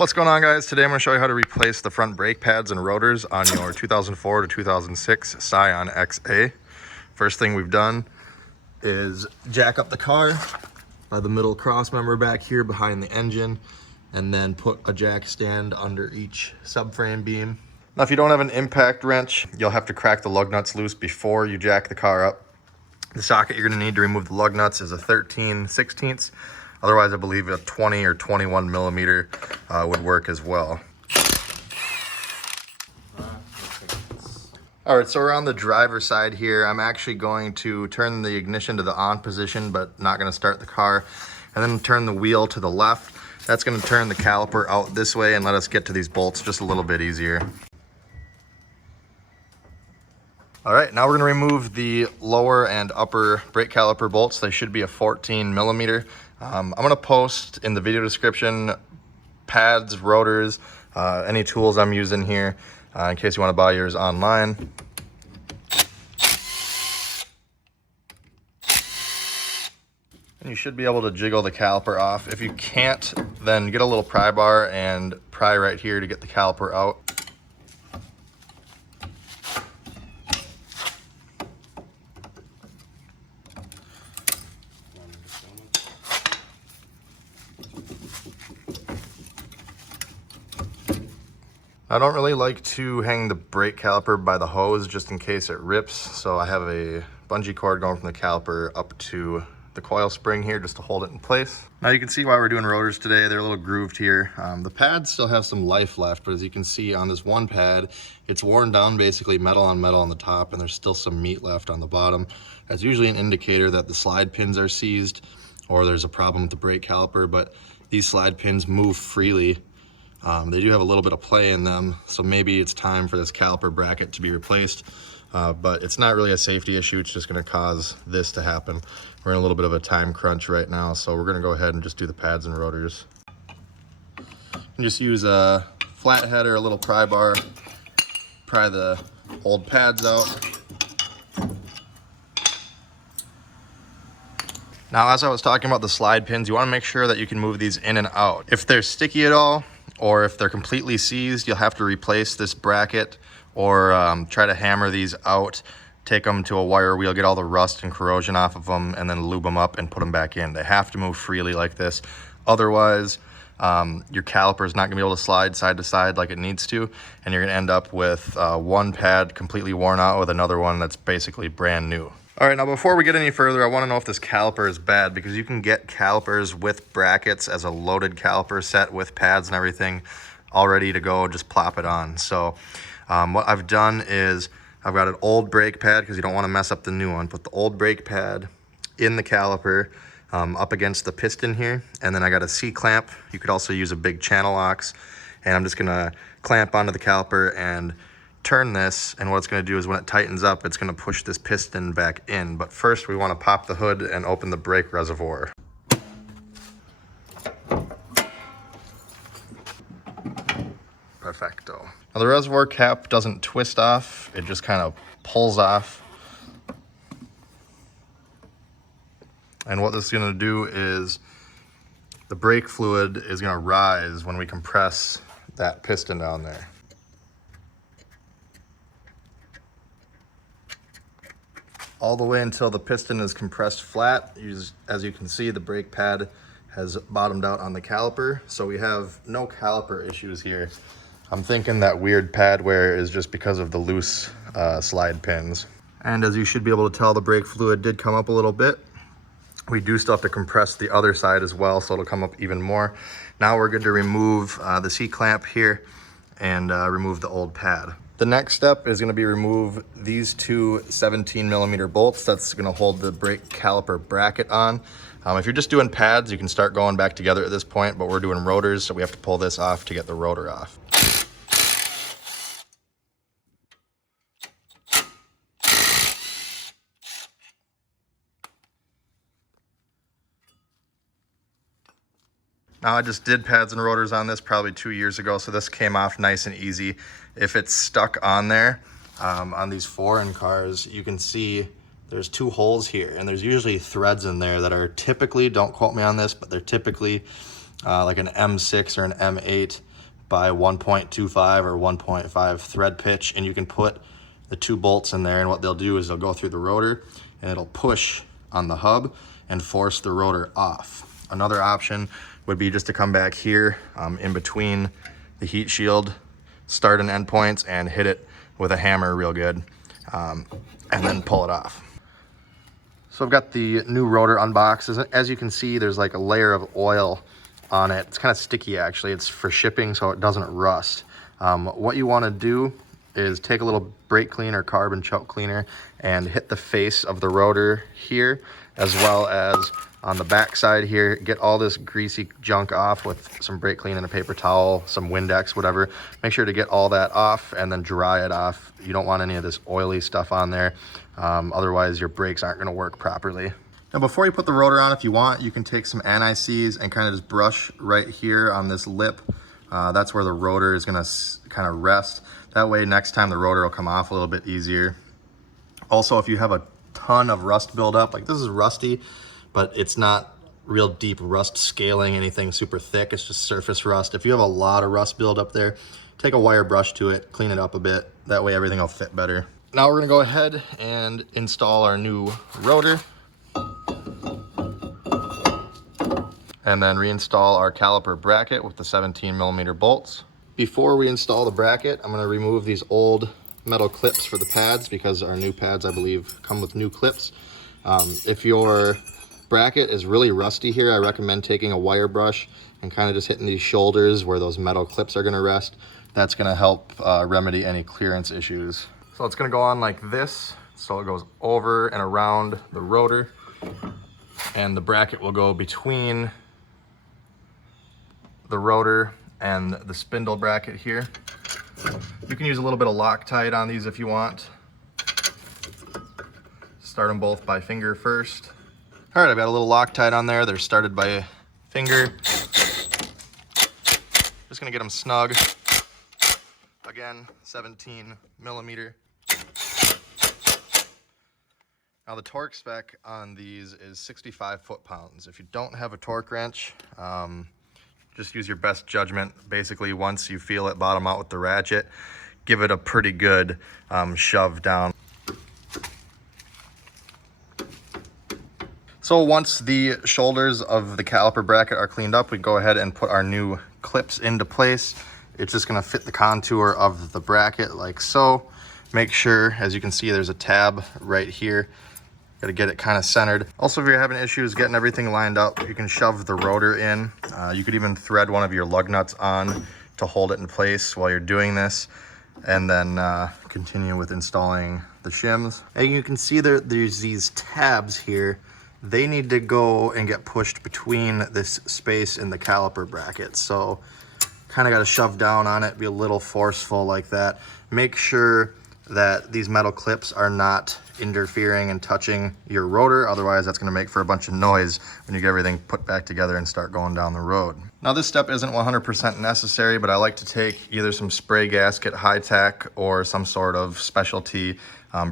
What's going on, guys? Today I'm going to show you how to replace the front brake pads and rotors on your 2004 to 2006 Scion XA. First thing we've done is jack up the car by the middle cross member back here behind the engine, and then put a jack stand under each subframe beam. Now, if you don't have an impact wrench, you'll have to crack the lug nuts loose before you jack the car up. The socket you're going to need to remove the lug nuts is a 13/16. Otherwise, I believe a 20 or 21 millimeter would work as well. All right, so we're on the driver's side here. I'm actually going to turn the ignition to the on position, but not going to start the car, and then turn the wheel to the left. That's going to turn the caliper out this way and let us get to these bolts just a little bit easier. All right, now we're going to remove the lower and upper brake caliper bolts. They should be a 14 millimeter. I'm going to post in the video description pads, rotors, any tools I'm using here in case you want to buy yours online. And you should be able to jiggle the caliper off. If you can't, then get a little pry bar and pry right here to get the caliper out. I don't really like to hang the brake caliper by the hose just in case it rips, so I have a bungee cord going from the caliper up to the coil spring here just to hold it in place. Now you can see why we're doing rotors today. They're a little grooved here. The pads still have some life left, but as you can see on this one pad, it's worn down, basically metal on the top, and there's still some meat left on the bottom. That's usually an indicator that the slide pins are seized or there's a problem with the brake caliper, but these slide pins move freely. They do have a little bit of play in them, so maybe it's time for this caliper bracket to be replaced, but it's not really a safety issue. It's just going to cause this to happen. We're in a little bit of a time crunch right now, so we're going to go ahead and just do the pads and rotors. And just use a flathead or a little pry bar, pry the old pads out. Now, as I was talking about the slide pins, you want to make sure that you can move these in and out. If they're sticky at all, or if they're completely seized, you'll have to replace this bracket or try to hammer these out, take them to a wire wheel, get all the rust and corrosion off of them, and then lube them up and put them back in. They have to move freely like this. Otherwise, your caliper is not gonna be able to slide side to side like it needs to, and you're gonna end up with one pad completely worn out with another one that's basically brand new. All right, now before we get any further, I want to know if this caliper is bad, because you can get calipers with brackets as a loaded caliper set with pads and everything all ready to go. Just plop it on. So what I've done is I've got an old brake pad, because you don't want to mess up the new one. Put the old brake pad in the caliper up against the piston here, and then I got a C-clamp. You could also use a big channel lock, and I'm just going to clamp onto the caliper and turn this, and what it's going to do is when it tightens up, it's going to push this piston back in. But first we want to pop the hood and open the brake reservoir. Perfecto. Now the reservoir cap doesn't twist off, it just kind of pulls off. And what this is going to do is the brake fluid is going to rise when we compress that piston down there. All the way until the piston is compressed flat. As you can see, the brake pad has bottomed out on the caliper, so we have no caliper issues here. I'm thinking that weird pad wear is just because of the loose slide pins. And as you should be able to tell, the brake fluid did come up a little bit. We do still have to compress the other side as well, so it'll come up even more. Now we're good to remove the C-clamp here and remove the old pad. The next step is going to be remove these two 17 millimeter bolts. That's going to hold the brake caliper bracket on. If you're just doing pads, you can start going back together at this point, but we're doing rotors, so we have to pull this off to get the rotor off. Now, I just did pads and rotors on this probably 2 years ago, so this came off nice and easy. If it's stuck on there, on these foreign cars, you can see there's two holes here, and there's usually threads in there that are typically, don't quote me on this, but they're typically like an M6 or an M8. by 1.25 or 1.5 thread pitch, and you can put the 2 bolts in there, and what they'll do is they'll go through the rotor and it'll push on the hub and force the rotor off. Another option would be just to come back here in between the heat shield, start and end points, and hit it with a hammer real good, and then pull it off. So I've got the new rotor unboxed. As you can see, there's like a layer of oil on it. It's kind of sticky actually. It's for shipping so it doesn't rust. What you want to do is take a little brake cleaner, carbon choke cleaner, and hit the face of the rotor here, as well as on the back side here. Get all this greasy junk off with some brake clean and a paper towel, some Windex, whatever. Make sure to get all that off and then dry it off. You don't want any of this oily stuff on there. Otherwise your brakes aren't going to work properly. Now before you put the rotor on, if you want, you can take some anti-seize and kind of just brush right here on this lip. That's where the rotor is going to kind of rest. That way next time the rotor will come off a little bit easier. Also, if you have a ton of rust buildup, like this is rusty, but it's not real deep rust scaling, anything super thick, it's just surface rust. If you have a lot of rust buildup there, take a wire brush to it, clean it up a bit. That way everything will fit better. Now we're gonna go ahead and install our new rotor, and then reinstall our caliper bracket with the 17mm bolts. Before we install the bracket, I'm gonna remove these old metal clips for the pads, because our new pads, I believe, come with new clips. If your bracket is really rusty here, I recommend taking a wire brush and kind of just hitting these shoulders where those metal clips are gonna rest. That's gonna help remedy any clearance issues. So it's gonna go on like this. So it goes over and around the rotor, and the bracket will go between the rotor and the spindle bracket here. You can use a little bit of Loctite on these if you want. Start them both by finger first. All right, I've got a little Loctite on there. They're started by finger. Just gonna get them snug. Again, 17mm. Now the torque spec on these is 65 foot-pounds. If you don't have a torque wrench, just use your best judgment. Basically, once you feel it bottom out with the ratchet, give it a pretty good shove down. So once the shoulders of the caliper bracket are cleaned up, we go ahead and put our new clips into place. It's just gonna fit the contour of the bracket like so. Make sure, as you can see, there's a tab right here. Got to get it kind of centered. Also, if you're having issues getting everything lined up, you can shove the rotor in. You could even thread one of your lug nuts on to hold it in place while you're doing this, and then continue with installing the shims. And you can see there's these tabs here. They need to go and get pushed between this space in the caliper bracket. So kind of got to shove down on it, be a little forceful like that. Make sure that these metal clips are not interfering and touching your rotor. Otherwise, that's gonna make for a bunch of noise when you get everything put back together and start going down the road. Now, this step isn't 100% necessary, but I like to take either some spray gasket, high-tack, or some sort of specialty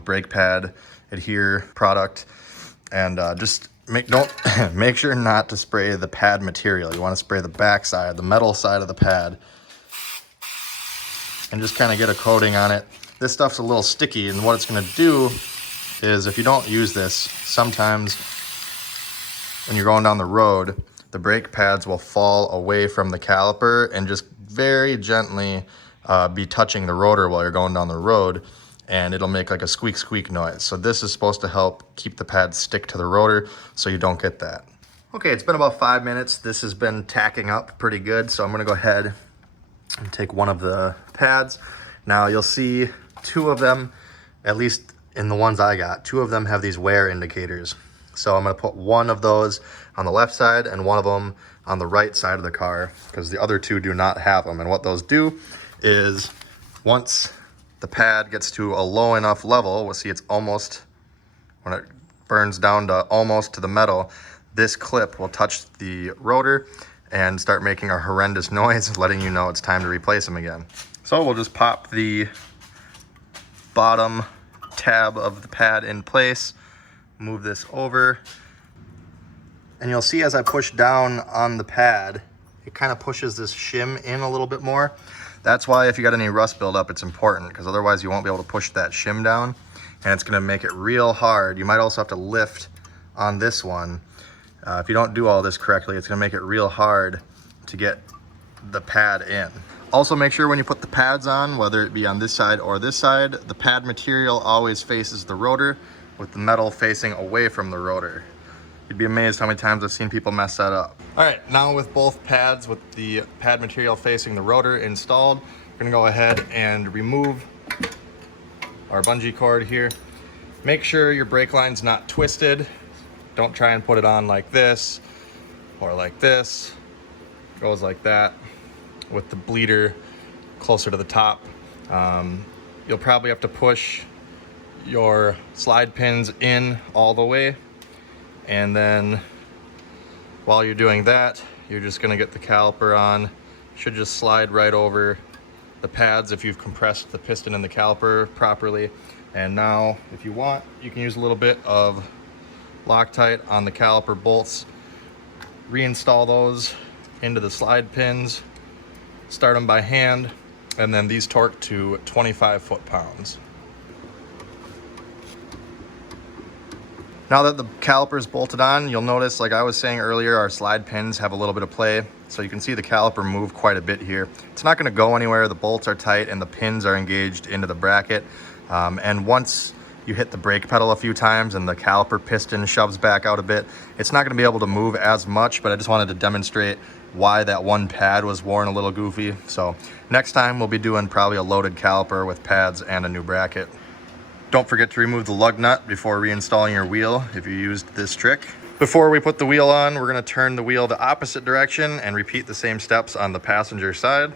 brake pad adhere product, and just make sure not to spray the pad material. You wanna spray the back side, the metal side of the pad, and just kind of get a coating on it. This stuff's a little sticky, and what it's gonna do is, if you don't use this, sometimes when you're going down the road, the brake pads will fall away from the caliper and just very gently be touching the rotor while you're going down the road, and it'll make like a squeak squeak noise. So this is supposed to help keep the pads stick to the rotor so you don't get that. Okay, it's been about 5 minutes. This has been tacking up pretty good, so I'm gonna go ahead and take one of the pads. Now you'll see two of them, at least in the ones I got, two of them have these wear indicators. So I'm gonna put one of those on the left side and one of them on the right side of the car, because the other two do not have them. And what those do is, once the pad gets to a low enough level, we'll see it's almost, when it burns down to almost to the metal, this clip will touch the rotor and start making a horrendous noise, letting you know it's time to replace them again. So we'll just pop the bottom tab of the pad in place, move this over, and you'll see as I push down on the pad, it kind of pushes this shim in a little bit more. That's why if you got any rust buildup, it's important, because otherwise you won't be able to push that shim down, and it's gonna make it real hard. You might also have to lift on this one. If you don't do all this correctly, it's gonna make it real hard to get the pad in. Also, make sure when you put the pads on, whether it be on this side or this side, the pad material always faces the rotor with the metal facing away from the rotor. You'd be amazed how many times I've seen people mess that up. All right, now with both pads with the pad material facing the rotor installed, we're gonna go ahead and remove our bungee cord here. Make sure your brake line's not twisted. Don't try and put it on like this or like this. It goes like that with the bleeder closer to the top. You'll probably have to push your slide pins in all the way, and then while you're doing that, you're just gonna get the caliper on. Should just slide right over the pads if you've compressed the piston and the caliper properly. And now, if you want, you can use a little bit of Loctite on the caliper bolts, reinstall those into the slide pins, start them by hand, and then these torque to 25 foot-pounds. Now that the caliper is bolted on, you'll notice, like I was saying earlier, our slide pins have a little bit of play. So you can see the caliper move quite a bit here. It's not gonna go anywhere. The bolts are tight and the pins are engaged into the bracket. And once you hit the brake pedal a few times and the caliper piston shoves back out a bit, it's not gonna be able to move as much, but I just wanted to demonstrate why that one pad was worn a little goofy. So next time we'll be doing probably a loaded caliper with pads and a new bracket. Don't forget to remove the lug nut before reinstalling your wheel if you used this trick. Before we put the wheel on, we're gonna turn the wheel the opposite direction and repeat the same steps on the passenger side.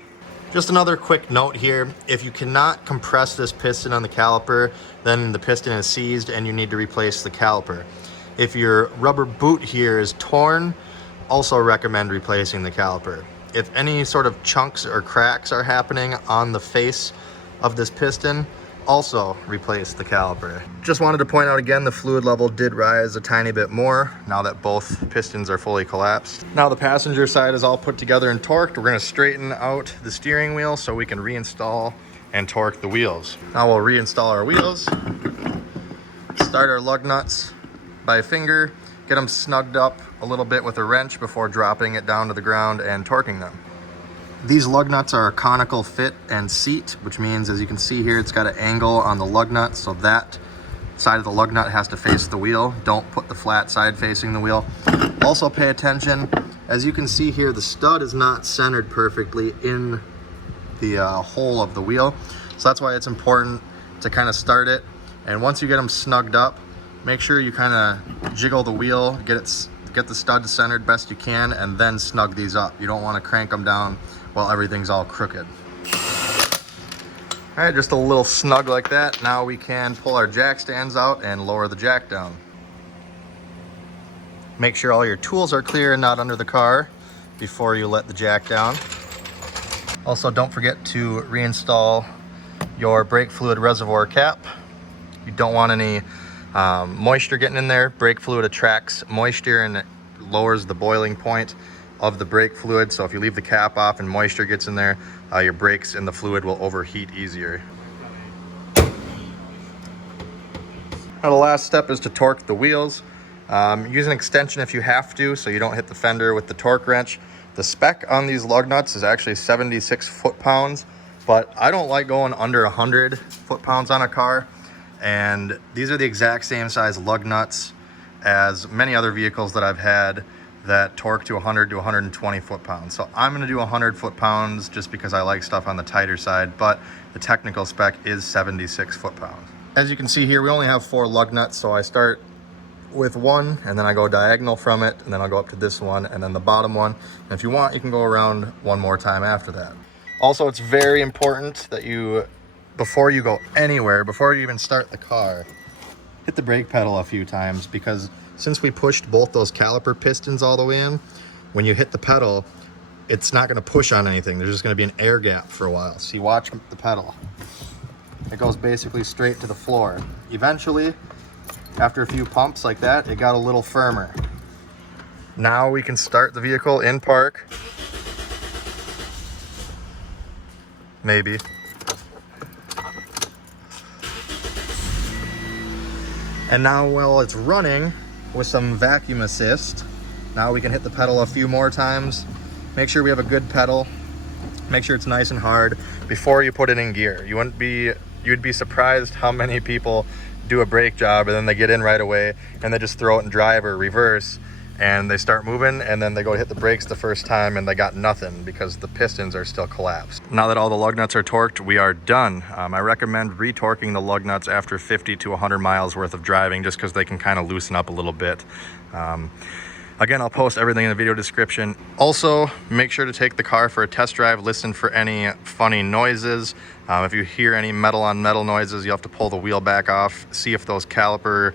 Just another quick note here, if you cannot compress this piston on the caliper, then the piston is seized and you need to replace the caliper. If your rubber boot here is torn, also recommend replacing the caliper. If any sort of chunks or cracks are happening on the face of this piston, also replace the caliper. Just wanted to point out again, the fluid level did rise a tiny bit more now that both pistons are fully collapsed. Now the passenger side is all put together and torqued. We're gonna straighten out the steering wheel so we can reinstall and torque the wheels. Now we'll reinstall our wheels, start our lug nuts by finger, get them snugged up a little bit with a wrench before dropping it down to the ground and torquing them. These lug nuts are a conical fit and seat, which means, as you can see here, it's got an angle on the lug nut, so that side of the lug nut has to face the wheel. Don't put the flat side facing the wheel. Also pay attention, as you can see here, the stud is not centered perfectly in the hole of the wheel. So that's why it's important to kind of start it. And once you get them snugged up, make sure you kind of jiggle the wheel, get the stud centered best you can, and then snug these up. You don't want to crank them down while everything's all crooked. All right, just a little snug like that. Now we can pull our jack stands out and lower the jack down. Make sure all your tools are clear and not under the car before you let the jack down. Also, don't forget to reinstall your brake fluid reservoir cap. You don't want any moisture getting in there. Brake fluid attracts moisture and it lowers the boiling point of the brake fluid. So if you leave the cap off and moisture gets in there, your brakes and the fluid will overheat easier. Now the last step is to torque the wheels. Use an extension if you have to, so you don't hit the fender with the torque wrench. The spec on these lug nuts is actually 76 foot-pounds, but I don't like going under 100 foot-pounds on a car. And these are the exact same size lug nuts as many other vehicles that I've had that torque to 100 to 120 foot-pounds. So I'm gonna do 100 foot-pounds just because I like stuff on the tighter side, but the technical spec is 76 foot-pounds. As you can see here, we only have 4 lug nuts, so I start with one, and then I go diagonal from it, and then I'll go up to this one, and then the bottom one. And if you want, you can go around one more time after that. Also, it's very important that you, before you go anywhere, before you even start the car, hit the brake pedal a few times, because since we pushed both those caliper pistons all the way in, when you hit the pedal, it's not gonna push on anything. There's just gonna be an air gap for a while. So you watch the pedal. It goes basically straight to the floor. Eventually, after a few pumps like that, it got a little firmer. Now we can start the vehicle in park. maybe. And now while it's running with some vacuum assist, now we can hit the pedal a few more times. Make sure we have a good pedal. Make sure it's nice and hard before you put it in gear. You'd be surprised how many people do a brake job and then they get in right away and they just throw it in drive or reverse and they start moving, and then they go hit the brakes the first time and they got nothing because the pistons are still collapsed. Now that all the lug nuts are torqued, we are done. I recommend retorquing the lug nuts after 50 to 100 miles worth of driving, just because they can kind of loosen up a little bit. Again, I'll post everything in the video description. Also, make sure to take the car for a test drive. Listen for any funny noises. If you hear any metal on metal noises, you have to pull the wheel back off. See if those caliper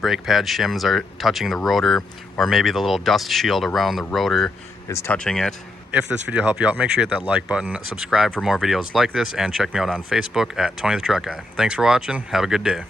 brake pad shims are touching the rotor, or maybe the little dust shield around the rotor is touching it. If this video helped you out, make sure you hit that like button, subscribe for more videos like this, and check me out on Facebook at Tony the Truck Guy. Thanks for watching. Have a good day.